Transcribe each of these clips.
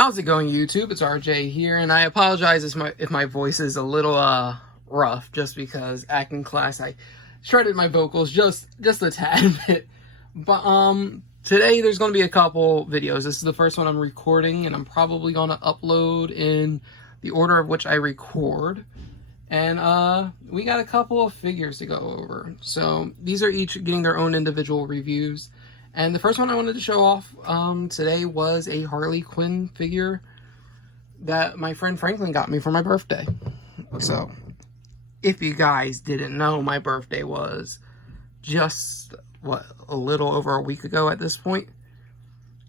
How's it going, YouTube? It's RJ here, and I apologize if my voice is a little rough, just because acting class I shredded my vocals just a tad bit. But today there's going to be a couple videos. This is the first one I'm recording, and I'm probably going to upload in the order of which I record. And we got a couple of figures to go over. So these are each getting their own individual reviews. And the first one I wanted to show off today was a Harley Quinn figure that my friend Franklin got me for my birthday. So, if you guys didn't know, my birthday was just, a little over a week ago at this point.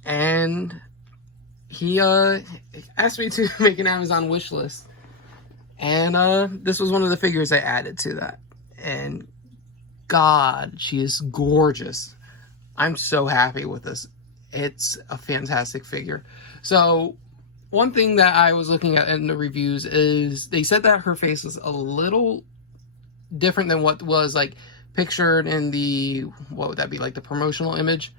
And he asked me to make an Amazon wish list. And this was one of the figures I added to that. And God, she is gorgeous. I'm so happy with this. It's a fantastic figure. So, one thing that I was looking at in the reviews is they said that her face was a little different than what was like pictured in the, what would that be, like the promotional image.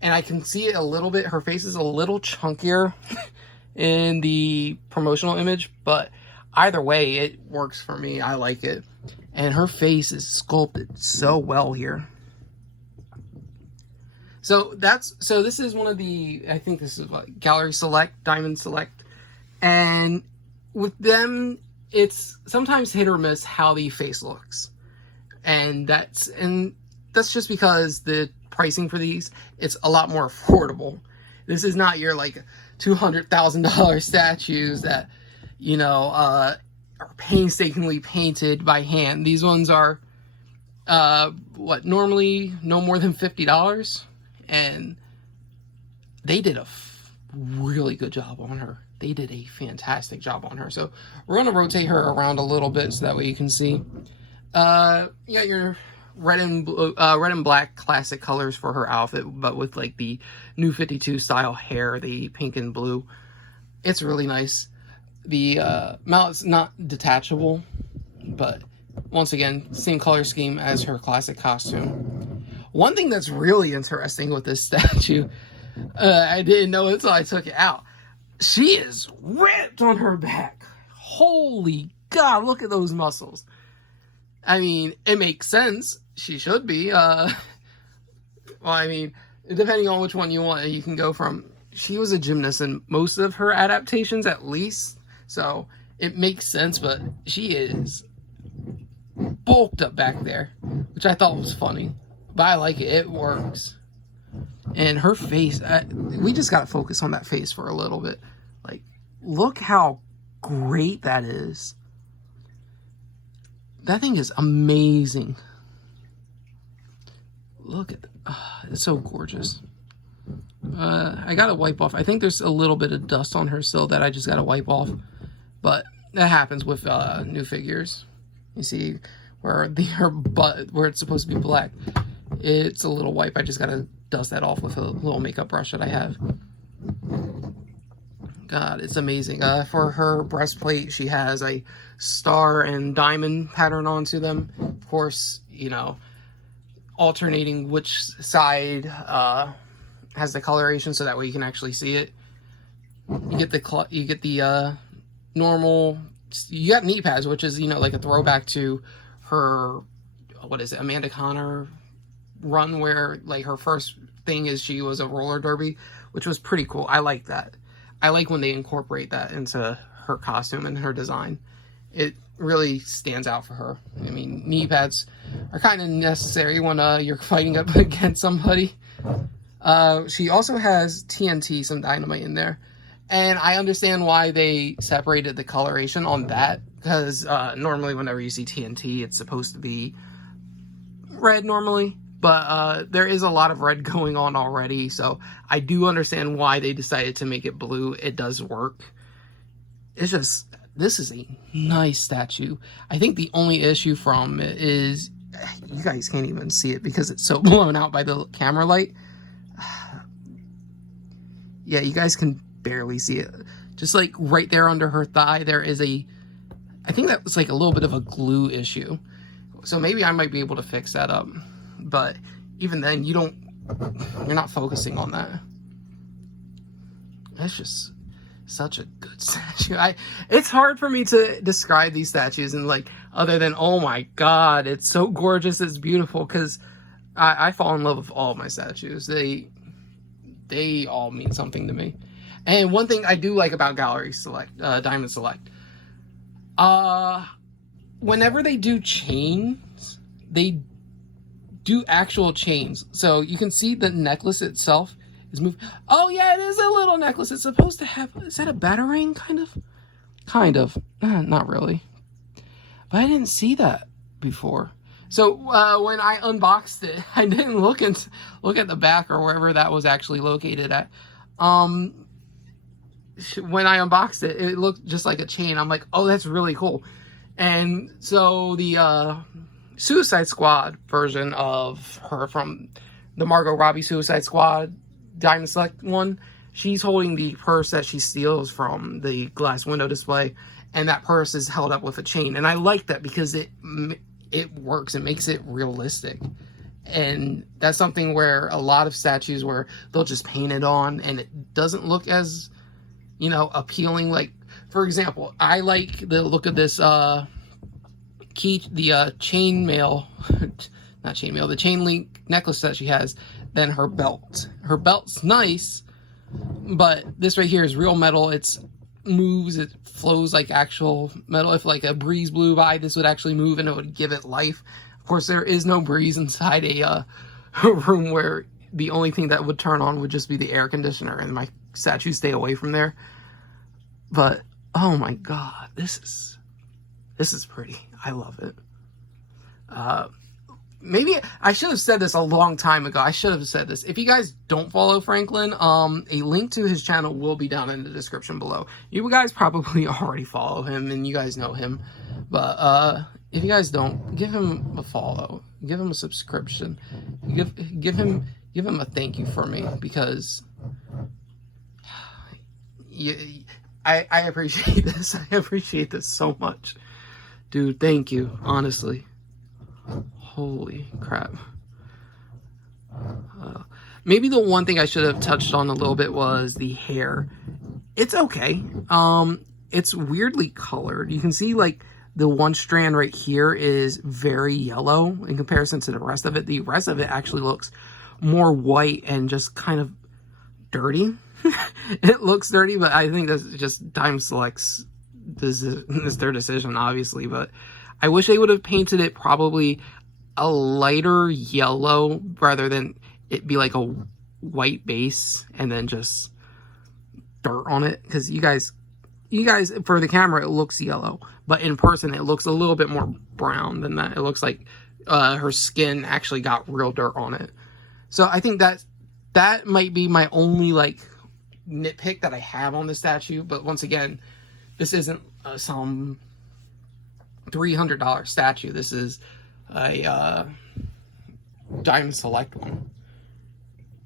And I can see it a little bit. Her face is a little chunkier in the promotional image, but either way, it works for me. I like it. And her face is sculpted so well here. So this is one of the, I think this is what, Gallery Select, Diamond Select. And with them, it's sometimes hit or miss how the face looks. And that's just because the pricing for these, it's a lot more affordable. This is not your like $200,000 statues that, you know, are painstakingly painted by hand. These ones are, normally no more than $50. And they did a really good job on her. They did a fantastic job on her. So we're going to rotate her around a little bit so that way you can see. You got your red and black classic colors for her outfit, but with like the new 52 style hair, the pink and blue. It's really nice. The mount's not detachable, but once again, same color scheme as her classic costume. One thing that's really interesting with this statue, I didn't know until I took it out. She is ripped on her back. Holy God, look at those muscles. I mean, it makes sense. She should be. Well, I mean, depending on which one you want, you can go from... She was a gymnast in most of her adaptations, at least. So, it makes sense, but she is bulked up back there, which I thought was funny. But I like it. It works. And her face, we just got to focus on that face for a little bit. Like, look how great that is. That thing is amazing. Look at it's so gorgeous. I got to wipe off. I think there's a little bit of dust on her still that I just got to wipe off. But that happens with new figures. You see where her butt, where it's supposed to be black, it's a little wipe. I just gotta dust that off with a little makeup brush that I have. God, it's amazing. For her breastplate, she has a star and diamond pattern onto them. Of course, you know, alternating which side has the coloration, so that way you can actually see it. You get the normal. You got knee pads, which is, you know, like a throwback to her, what is it, Amanda Connor run, where like her first thing is she was a roller derby, which was pretty cool. I like that. I like when they incorporate that into her costume and her design. It really stands out for her. I mean, knee pads are kind of necessary when you're fighting up against somebody. She also has TNT, some dynamite in there. And I understand why they separated the coloration on that, because normally whenever you see TNT, it's supposed to be red normally. But there is a lot of red going on already, so I do understand why they decided to make it blue. It does work. It's just, this is a nice statue. I think the only issue from it is, you guys can't even see it because it's so blown out by the camera light. Yeah, you guys can barely see it. Just like right there under her thigh, there is I think that was like a little bit of a glue issue. So maybe I might be able to fix that up. But even then, you're not focusing on that. That's just, Such a good statue. It's hard for me to describe these statues and like, other than, oh my god, it's so gorgeous, it's beautiful, because I fall in love with all of my statues. They all mean something to me. And one thing I do like about Gallery Select, Diamond Select, whenever they do chains, they do actual chains. So you can see the necklace itself is moved. Oh yeah, it is a little necklace. It's supposed to have, is that a batarang? Kind of. Not really. But I didn't see that before. So when I unboxed it, I didn't look at the back or wherever that was actually located at. When I unboxed it, it looked just like a chain. I'm like, oh, that's really cool. And so the Suicide Squad version of her from the Margot Robbie Suicide Squad Diamond Select one, she's holding the purse that she steals from the glass window display, and that purse is held up with a chain. And I like that because it works. It makes it realistic. And that's something where a lot of statues where they'll just paint it on and it doesn't look as, you know, appealing. Like, for example, I like the look of this the chain link necklace that she has than her belt. Her belt's nice, but this right here is real metal. It moves, it flows like actual metal. If like a breeze blew by, this would actually move and it would give it life. Of course, there is no breeze inside a room where the only thing that would turn on would just be the air conditioner, and my statues stay away from there. But oh my god, this is pretty. I love it. Maybe I should have said this a long time ago. I should have said this. If you guys don't follow Franklin, a link to his channel will be down in the description below. You guys probably already follow him and you guys know him. But if you guys don't, give him a follow. Give him a subscription. Give him a thank you for me, because I appreciate this. I appreciate this so much. Dude, thank you, honestly. Holy crap. Maybe the one thing I should have touched on a little bit was the hair. It's okay. It's weirdly colored. You can see like the one strand right here is very yellow in comparison to the rest of it. The rest of it actually looks more white and just kind of dirty. It looks dirty, but I think that's just Diamond Select's, this is their decision, obviously. But I wish they would have painted it probably a lighter yellow rather than it be like a white base and then just dirt on it. Because you guys, for the camera, it looks yellow, but in person, it looks a little bit more brown than that. It looks like her skin actually got real dirt on it. So I think that might be my only like nitpick that I have on the statue. But once again, this isn't some $300 statue. This is a Diamond Select one.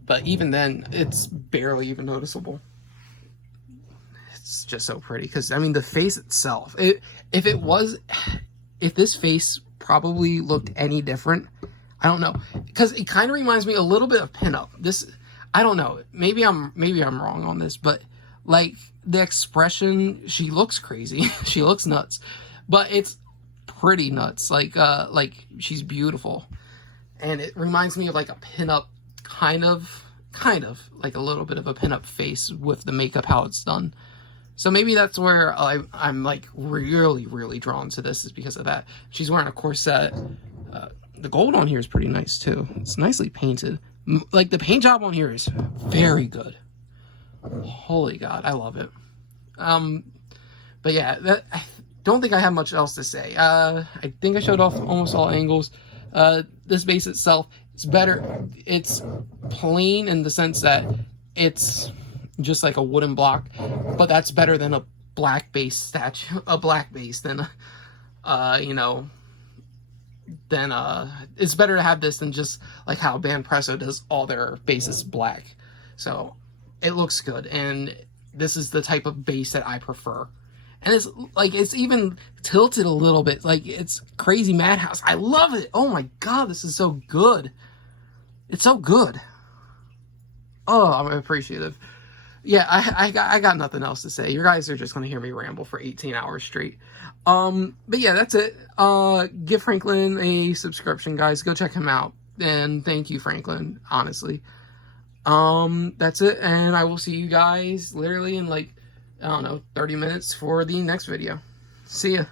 But even then, it's barely even noticeable. It's just so pretty. Because, I mean, the face itself, if this face probably looked any different, I don't know. Because it kind of reminds me a little bit of Pinup. I don't know. Maybe I'm wrong on this, but like the expression, she looks crazy. She looks nuts, but it's pretty nuts. Like she's beautiful, and it reminds me of like a pinup, kind of like a little bit of a pinup face with the makeup, how it's done. So maybe that's where I'm like really drawn to this, is because of that. She's wearing a corset. The gold on here is pretty nice too. It's nicely painted. Like the paint job on here is very good. Holy God, I love it. But yeah, I don't think I have much else to say. I think I showed off almost all angles. This base itself, it's better. It's plain in the sense that it's just like a wooden block, but that's better than a black base statue. A black base than, it's better to have this than just like how Ban Presso does all their bases black. So it looks good, and this is the type of base that I prefer. And it's like, it's even tilted a little bit, like it's crazy madhouse. I love it. Oh my God, this is so good. It's so good. Oh, I'm appreciative. yeah, I got nothing else to say. You guys are just gonna hear me ramble for 18 hours straight. But yeah, that's it. Give Franklin a subscription, guys. Go check him out. And thank you, Franklin, honestly. That's it, and I will see you guys literally in like, I don't know, 30 minutes for the next video. See ya.